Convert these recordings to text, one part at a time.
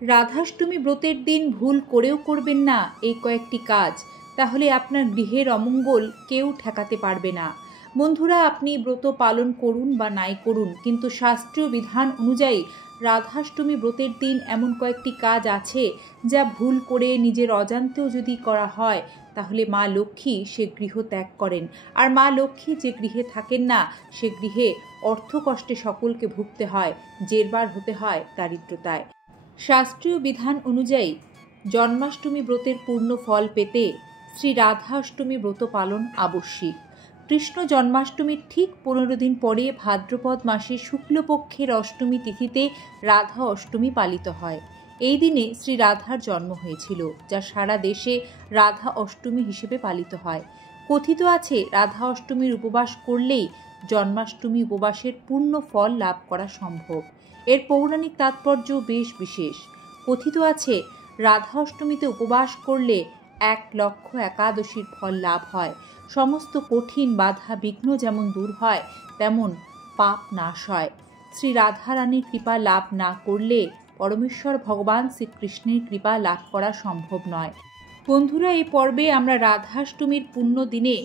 রাধাষ্টমী ব্রতের দিন ভুল করেও করবেন না এই কয়েকটি কাজ, তাহলে আপনার গৃহের অমঙ্গল কেউ ঠেকাতে পারবে না। বন্ধুরা, আপনি ব্রত পালন করুন বা নাই করুন, কিন্তু শাস্ত্রীয় বিধান অনুযায়ী রাধাষ্টমী ব্রতের দিন এমন কয়েকটি কাজ আছে যা ভুল করে নিজের অজান্তেও যদি করা হয় তাহলে মা লক্ষ্মী সে গৃহ ত্যাগ করেন। আর মা লক্ষ্মী যে গৃহে থাকেন না সে গৃহে অর্থকষ্টে সকলকে ভুগতে হয়, জেরবার হতে হয় দারিদ্রতায়। শাস্ত্রীয় বিধান অনুযায়ী জন্মাষ্টমী ব্রতের পূর্ণ ফল পেতে শ্রী রাধা অষ্টমী ব্রত পালন আবশ্যিক। কৃষ্ণ জন্মাষ্টমীর ঠিক 15 দিন পরে ভাদ্রপদ মাসের শুক্লপক্ষের অষ্টমী তিথিতে রাধা অষ্টমী পালিত হয়। এই দিনে শ্রী রাধার জন্ম হয়েছিল, যা সারা দেশে রাধা অষ্টমী হিসেবে পালিত হয়। কথিত আছে রাধা অষ্টমীর উপবাস করলেই জন্মাষ্টমী উপবাসের পূর্ণ ফল লাভ করা সম্ভব। এর পৌরাণিক তাৎপর্য বেশ বিশেষ। কথিত আছে রাধা অষ্টমীতে উপবাস করলে 1 লক্ষ একাদশীর ফল লাভ হয়। সমস্ত কঠিন বাধা বিঘ্ন যেমন দূর হয়, তেমন পাপ নাশ হয়। শ্রী রাধা রানীর কৃপা লাভ না করলে পরমেশ্বর ভগবান শ্রীকৃষ্ণের কৃপা লাভ করা সম্ভব নয়। বন্ধুরা, এই পর্বে আমরা রাধাষ্টমীর পুণ্য দিনে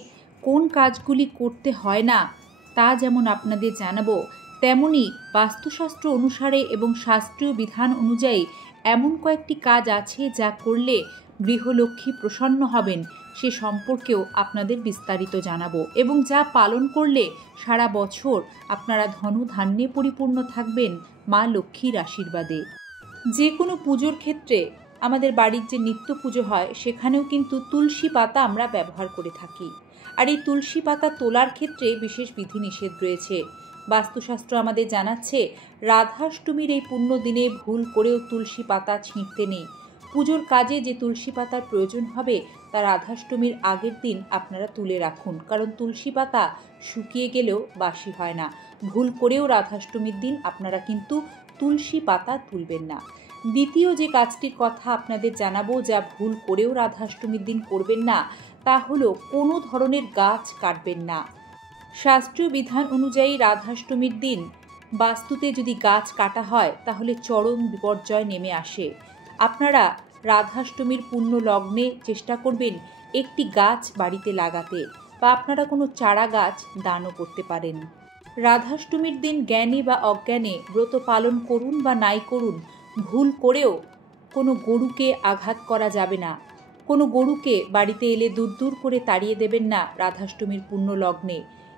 কোন কাজগুলি করতে হয় না তা যেমন আপনাদের জানাবো, তেমনি বাস্তুশাস্ত্র অনুসারে এবং শাস্ত্রীয় বিধান অনুযায়ী এমন কয়েকটি কাজ আছে যা করলে গৃহলক্ষ্মী প্রসন্ন হবেন সে সম্পর্কেও আপনাদের বিস্তারিত জানাবো, এবং যা পালন করলে সারা বছর আপনারা ধনধান্যে পরিপূর্ণ থাকবেন মা লক্ষ্মীর আশীর্বাদে। যে কোনো পুজোর ক্ষেত্রে আমাদের বাড়ির যে নিত্য পুজো হয় সেখানেও কিন্তু তুলসী পাতা আমরা ব্যবহার করে থাকি। আর এই তুলসী পাতা তোলার ক্ষেত্রে বিশেষ বিধিনিষেধ রয়েছে। বাস্তুশাস্ত্র আমাদের জানাচ্ছে রাধাষ্টমীর এই পুণ্য দিনে ভুল করেও তুলসী পাতা ছিঁড়তে নেই। পুজোর কাজে যে তুলসী পাতার প্রয়োজন হবে তা রাধাষ্টমীর আগের দিন আপনারা তুলে রাখুন, কারণ তুলসী পাতা শুকিয়ে গেলেও বাসি হয় না। ভুল করেও রাধাষ্টমীর দিন আপনারা কিন্তু তুলসী পাতা তুলবেন না। দ্বিতীয় যে কাজটির কথা আপনাদের জানাবো যা ভুল করেও রাধাষ্টমীর দিন করবেন না, তা হলো কোনো ধরনের গাছ কাটবেন না। শাস্ত্রীয় বিধান অনুযায়ী রাধাষ্টমীর দিন বাস্তুতে যদি গাছ কাটা হয় তাহলে চরম বিপর্যয় নেমে আসে। আপনারা রাধাষ্টমীর পুণ্য লগ্নে চেষ্টা করবেন একটি গাছ বাড়িতে লাগাতে, বা আপনারা কোনো চারা গাছ দানও করতে পারেন। রাধাষ্টমীর দিন জ্ঞানে বা অজ্ঞানে ব্রত পালন করুন বা নাই করুন, ভুল করেও কোনো গরুকে আঘাত করা যাবে না। কোনো গরুকে বাড়িতে এলে দূর দূর করে তাড়িয়ে দেবেন না রাধাষ্টমীর পুণ্য লগ্নে,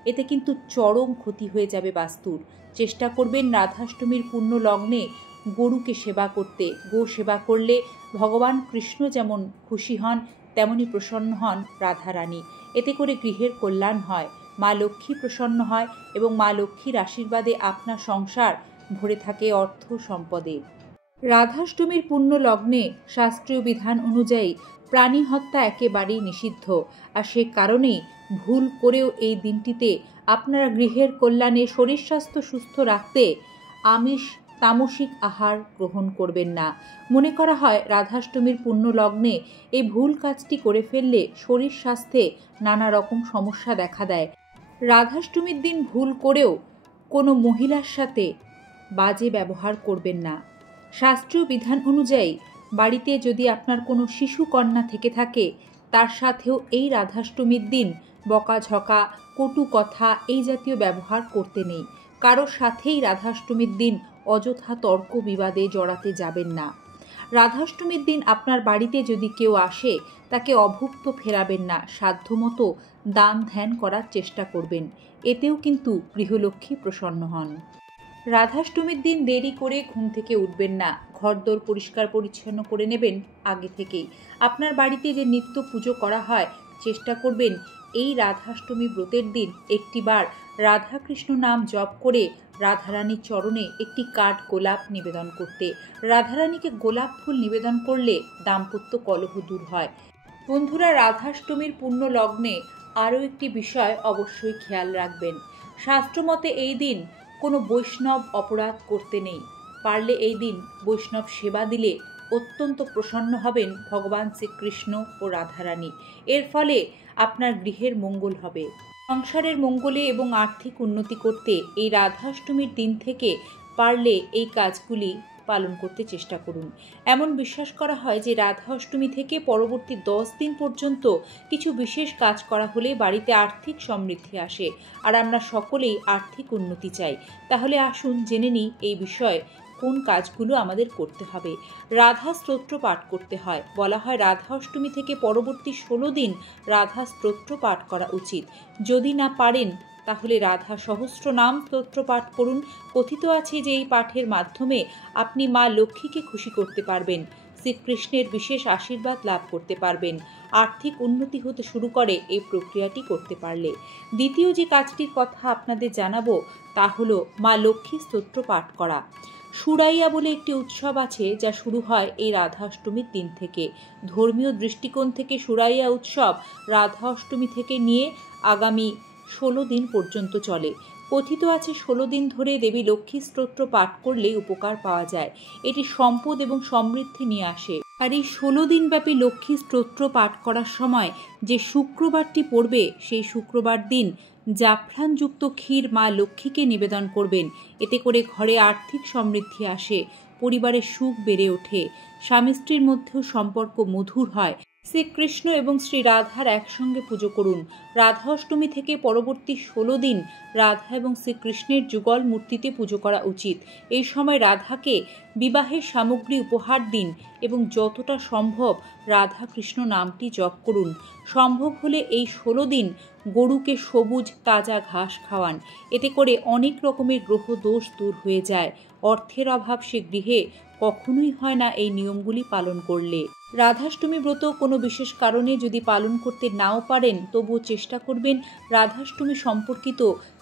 এতে কিন্তু চরম ক্ষতি হয়ে যাবে বাস্তুর। চেষ্টা করবেন রাধাষ্টমীর পুণ্য লগ্নে গরুকে সেবা করতে। গো সেবা করলে ভগবান কৃষ্ণ যেমন খুশি হন তেমনি প্রসন্ন হন রাধারানী। এতে করে গৃহের কল্যাণ হয়, মা লক্ষ্মী প্রসন্ন হয় এবং মা লক্ষ্মীর আশীর্বাদে আপনার সংসার ভরে থাকে অর্থ সম্পদে। রাধাষ্টমীর পুণ্য লগ্নে শাস্ত্রীয় বিধান অনুযায়ী প্রাণী হত্যা একেবারেই নিষিদ্ধ। আর সে কারণেই ভুল করেও এই দিনটিতে আপনারা গৃহের কল্যাণে শরীর স্বাস্থ্য সুস্থ রাখতে আমিষ তামসিক আহার গ্রহণ করবেন না। মনে করা হয় রাধাষ্টমীর পুণ্য লগ্নে এই ভুল কাজটি করে ফেললে শরীর স্বাস্থ্যে নানা রকম সমস্যা দেখা দেয়। রাধাষ্টমীর দিন ভুল করেও কোনো মহিলার সাথে বাজে ব্যবহার করবেন না। শাস্ত্রীয় বিধান অনুযায়ী বাড়িতে যদি আপনার কোনো শিশু কন্যা থেকে থাকে তার সাথেও এই রাধাষ্টমীর দিন বকাঝকা, কটু কথা এই জাতীয় ব্যবহার করতে নেই। কারোর সাথেই রাধাষ্টমীর দিন অযথা তর্ক বিবাদে জড়াতে যাবেন না। রাধাষ্টমীর দিন আপনার বাড়িতে যদি কেউ আসে তাকে অভুক্ত ফেরাবেন না। সাধ্যমতো দান ধ্যান করার চেষ্টা করবেন, এতেও কিন্তু গৃহলক্ষ্মী প্রসন্ন হন। রাধাষ্টমীর দিন দেরি করে ঘুম থেকে উঠবেন না। ঘরদোর পরিষ্কার পরিচ্ছন্ন করে নেবেন আগে থেকেই। আপনার বাড়িতে যে নিত্য পুজো করা হয় চেষ্টা করবেন এই রাধাষ্টমী ব্রতের দিন একটিবার রাধাকৃষ্ণ নাম জপ করে রাধারানীর চরণে একটি কাঠ গোলাপ নিবেদন করতে। রাধারানীকে গোলাপ ফুল নিবেদন করলে দাম্পত্য কলহ দূর হয়। বন্ধুরা, রাধাষ্টমীর পুণ্য লগ্নে আরও একটি বিষয় অবশ্যই খেয়াল রাখবেন। শাস্ত্রমতে এই দিন কোনো বৈষ্ণব অপরাধ করতে নেই। পারলে এই দিন বৈষ্ণব সেবা দিলে অত্যন্ত প্রসন্ন হবেন ভগবান শ্রীকৃষ্ণ ও রাধারানী। এর ফলে আপনার গৃহের মঙ্গল হবে। সংসারের মঙ্গলে এবং আর্থিক উন্নতি করতে এই রাধাষ্টমীর দিন থেকে পারলে এই কাজগুলি পালন করতে চেষ্টা করুন। এমন বিশ্বাস করা হয় যে রাধা অষ্টমী থেকে পরবর্তী 10 দিন পর্যন্ত কিছু বিশেষ কাজ করা হলে বাড়িতে আর্থিক সমৃদ্ধি আসে, আর আমরা সকলেই আর্থিক উন্নতি চাই। তাহলে আসুন জেনে নিই এই বিষয়ে কোন কাজগুলো আমাদের করতে হবে। রাধা স্তোত্র পাঠ করতে হয়। বলা হয় রাধা অষ্টমী থেকে পরবর্তী 16 দিন রাধা স্তোত্র পাঠ করা উচিত। যদি না পারেন তাহলে রাধা সহস্রনাম স্তোত্র পাঠ করুন। কথিত আছে যে এই পাঠের মাধ্যমে আপনি মা লক্ষ্মীকে খুশি করতে পারবেন, শ্রীকৃষ্ণের বিশেষ আশীর্বাদ লাভ করতে পারবেন। আর্থিক উন্নতি হতে শুরু করে এই প্রক্রিয়াটি করতে পারলে। দ্বিতীয় যে কাজটির কথা আপনাদের জানাবো তা হলো মা লক্ষ্মী স্তোত্র পাঠ করা। সুরাইয়া বলে একটি উৎসব আছে যা শুরু হয় এই রাধা অষ্টমীর দিন থেকে। ধর্মীয় দৃষ্টিকোণ থেকে সুরাইয়া উৎসব রাধা অষ্টমী থেকে নিয়ে আগামী 16 দিন পর্যন্ত চলে। কথিত আছে 16 দিন ধরে দেবী লক্ষ্মী স্তোত্র পাঠ করলে উপকার পাওয়া যায়। এটি সম্পদ এবং সমৃদ্ধি নিয়ে আসে। আর এই 16 দিন ব্যাপী লক্ষ্মী স্তোত্র পাঠ করার সময় যে শুক্রবারটি পড়বে সেই শুক্রবার দিন জাফরানযুক্ত ক্ষীর মা লক্ষ্মীকে নিবেদন করবেন। এতে করে ঘরে আর্থিক সমৃদ্ধি আসে, পরিবারের সুখ বেড়ে ওঠে, স্বামী স্ত্রীর মধ্যেও সম্পর্ক মধুর হয়। শ্রীকৃষ্ণ এবং শ্রী রাধার একসঙ্গে পুজো করুন। রাধা অষ্টমী থেকে পরবর্তী 16 দিন রাধা এবং শ্রীকৃষ্ণের যুগল মূর্তিতে পুজো করা উচিত। এই সময় রাধাকে বিবাহের সামগ্রী উপহার দিন এবং যতটা সম্ভব রাধা কৃষ্ণ নামটি জপ করুন। সম্ভব হলে এই 16 দিন গরুকে সবুজ তাজা ঘাস খাওয়ান। এতে করে অনেক রকমের গ্রহ দোষ দূর হয়ে যায়। অর্থের অভাব সে গৃহে কখনোই হয় না এই নিয়মগুলি পালন করলে। রাধাষ্টমী ব্রত কোনো বিশেষ কারণে যদি পালন করতে নাও পারেন তবুও চেষ্টা করবেন রাধাষ্টমী সম্পর্কিত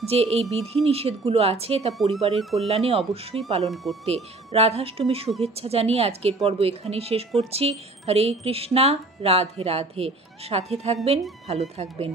যে এই বিধি নিষেধগুলো আছে তা পরিবারের কল্যাণে অবশ্যই পালন করতে। রাধাষ্টমীর শুভেচ্ছা জানিয়ে আজকের পর্ব এখানেই শেষ করছি। হরে কৃষ্ণা, রাধে রাধে। সাথে থাকবেন, ভালো থাকবেন।